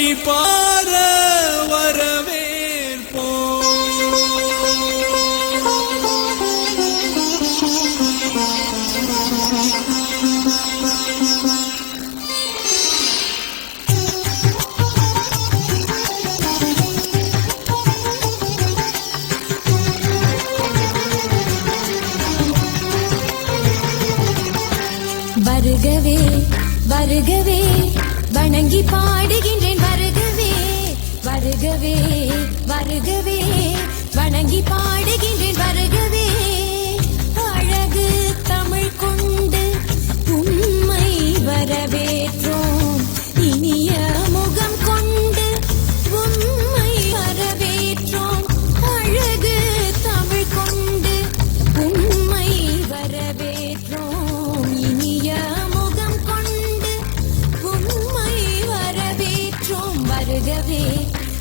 வழி பார வரவேற்போம் வருகவே வருகவே வணங்கி பாடி வருகவே வருகவே வணங்கி பாடுகின்றேன் வருகவே. அழகு தமிழ் கொண்டு உம்மை வரவேற்றோம். இனிய முகம் கொண்டு உம்மை வரவேற்றோம். அழகு தமிழ் கொண்டு உம்மை வரவேற்றோம். இனிய முகம் கொண்டு உம்மை வரவேற்றோம். வருகவே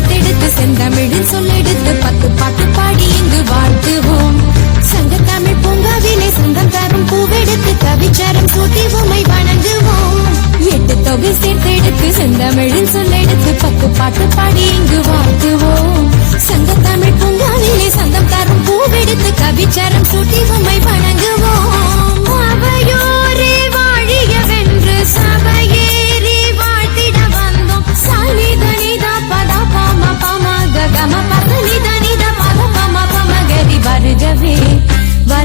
தொகை சேர்த்தெடுத்து செந்தமிழில் சொல்லெடுத்து பத்து பாட்டு பாடி இங்கு வாழ்த்துவோம். சங்க தமிழ் பூங்காவிலே சொந்தம் தரும் பூவெடுத்து கவிச்சாரம் சூட்டி உமை வணங்குவோம். எட்டு தொகை சேர்த்தெடுத்து செந்தமிழில் சொல்லெடுத்து பத்து பாட்டு பாடி இங்கு வாழ்த்துவோம். சங்க தமிழ் பூங்காவிலே